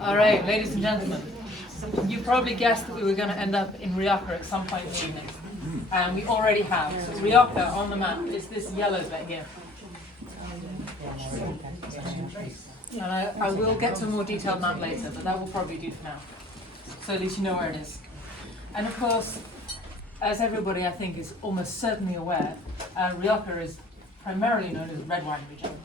All right, ladies and gentlemen, you probably guessed that we were going to end up in Rioja at some point in the evening. And we already have. So Rioja on the map is this yellow bit here. And I will get to a more detailed map later, but that will probably do for now. So at least you know where it is. And of course, as everybody I think is almost certainly aware, Rioja is primarily known as a red wine region.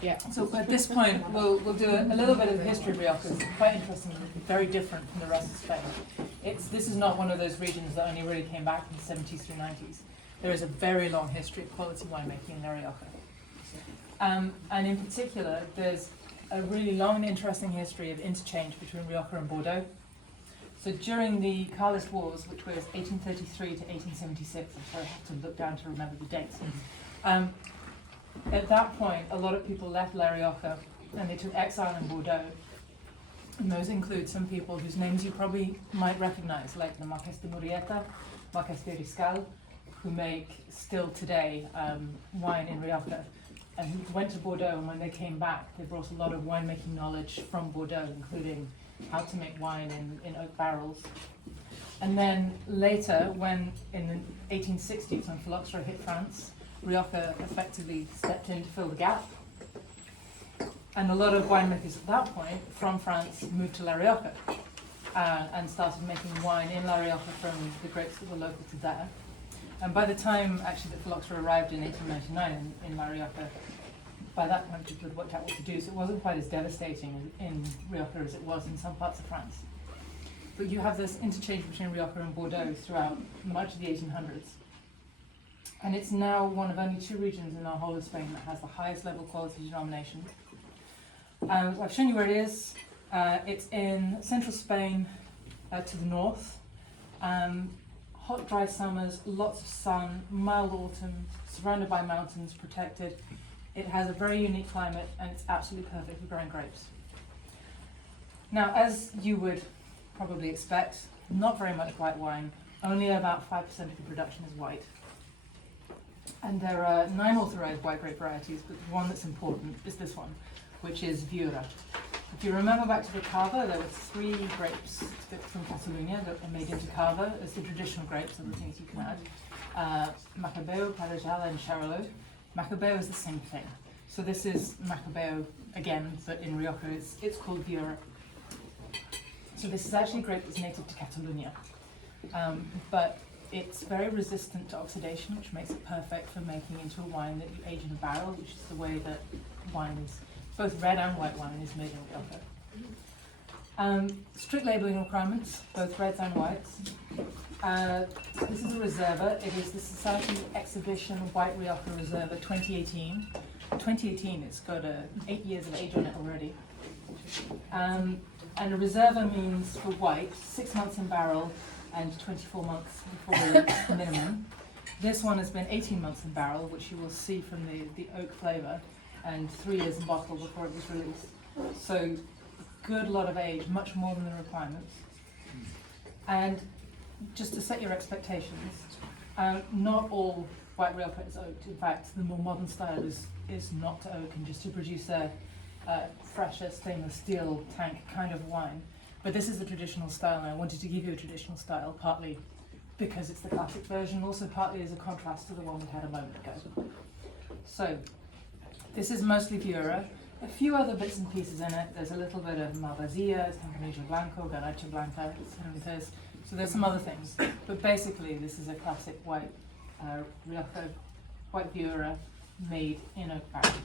Yeah. So at this point, we'll do a little bit of the history of Rioja. It's quite interesting, very different from the rest of Spain. This is not one of those regions that only really came back in the 70s through 90s. There is a very long history of quality winemaking in Rioja. And in particular, there's a really long and interesting history of interchange between Rioja and Bordeaux. So during the Carlist Wars, which was 1833 to 1876, I'm sorry, I have to look down to remember the dates. At that point, a lot of people left La Rioja and they took exile in Bordeaux. And those include some people whose names you probably might recognize, like the Marqués de Murrieta, Marqués de Riscal, who make still today wine in Rioja, and who went to Bordeaux, and when they came back, they brought a lot of winemaking knowledge from Bordeaux, including how to make wine in oak barrels. And then later, when in the 1860s, when phylloxera hit France, Rioja effectively stepped in to fill the gap. And a lot of winemakers at that point from France moved to La Rioja and started making wine in La Rioja from the grapes that were local to there. And by the time actually that phylloxera arrived in 1899 in La Rioja, by that point people had worked out what to do, so it wasn't quite as devastating in Rioja as it was in some parts of France. But you have this interchange between Rioja and Bordeaux throughout much of the 1800s. And it's now one of only two regions in our whole of Spain that has the highest level quality denomination. I've shown you where it is. It's in central Spain to the north. Hot, dry summers, lots of sun, mild autumn, surrounded by mountains, protected. It has a very unique climate and it's absolutely perfect for growing grapes. Now, as you would probably expect, not very much white wine. Only about 5% of the production is white. And there are 9 authorized white grape varieties, but the one that's important is this one, which is Viura. If you remember back to the cava, there were 3 grapes from Catalonia that were made into cava as the traditional grapes, and the things you can add. Macabeo, Parajala, and Charolais. Macabeo is the same thing. So this is Macabeo again, but in Rioja it's called Viura. So this is actually a grape that's native to Catalonia. But it's very resistant to oxidation, which makes it perfect for making into a wine that you age in a barrel, which is the way that wine is, both red and white wine is made in Rioja. Strict labelling requirements, both reds and whites. This is a Reserva. It is the Society Exhibition White Rioja Reserva 2018. 2018, it's got 8 years of age on it already. And a Reserva means for white, 6 months in barrel, and 24 months before release minimum. This one has been 18 months in barrel, which you will see from the oak flavour, and 3 years in bottle before it was released. So good lot of age, much more than the requirements. And just to set your expectations, not all white Rioja is oaked. In fact, the more modern style is not to oak and just to produce a fresher stainless steel tank kind of wine. But this is the traditional style, and I wanted to give you a traditional style, partly because it's the classic version, also partly as a contrast to the one we had a moment ago. So, this is mostly Viura. A few other bits and pieces in it. There's a little bit of Malvasia, Tempranillo Blanco, Garnacha Blanca, Cervantes. So there's some other things. But basically, this is a classic white Rioja, white Viura made in oak barrels.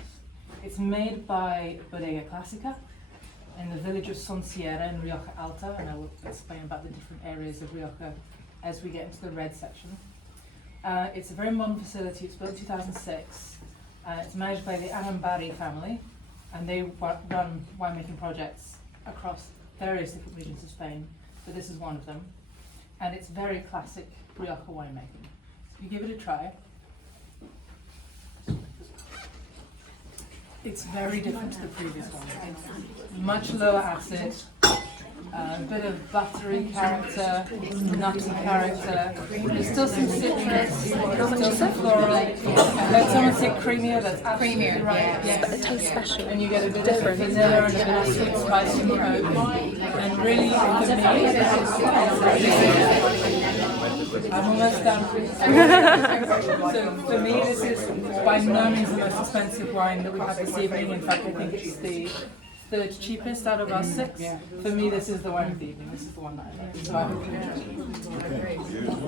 It's made by Bodega Clásica in the village of Son Sierra in Rioja Alta, and I will explain about the different areas of Rioja as we get into the red section. It's a very modern facility. It's built in 2006. It's managed by the Anambari family, and they run winemaking projects across various different regions of Spain, but this is one of them. And it's very classic Rioja winemaking. So you give it a try. It's very different to the previous one. Much lower acid, A bit of buttery character, nutty character. There's still some citrus, still some floral. Let someone say creamier, that's absolutely right. But it tastes special. And you get a bit of vanilla and a bit of sweet spice from the oak. And really, for me, I'm almost done. So for me, this is by no means the most expensive wine that we have this evening. In fact, I think it's the third cheapest out of our 6. For me, this is the wine of the evening. This is the one that I like. So I hope you enjoy it.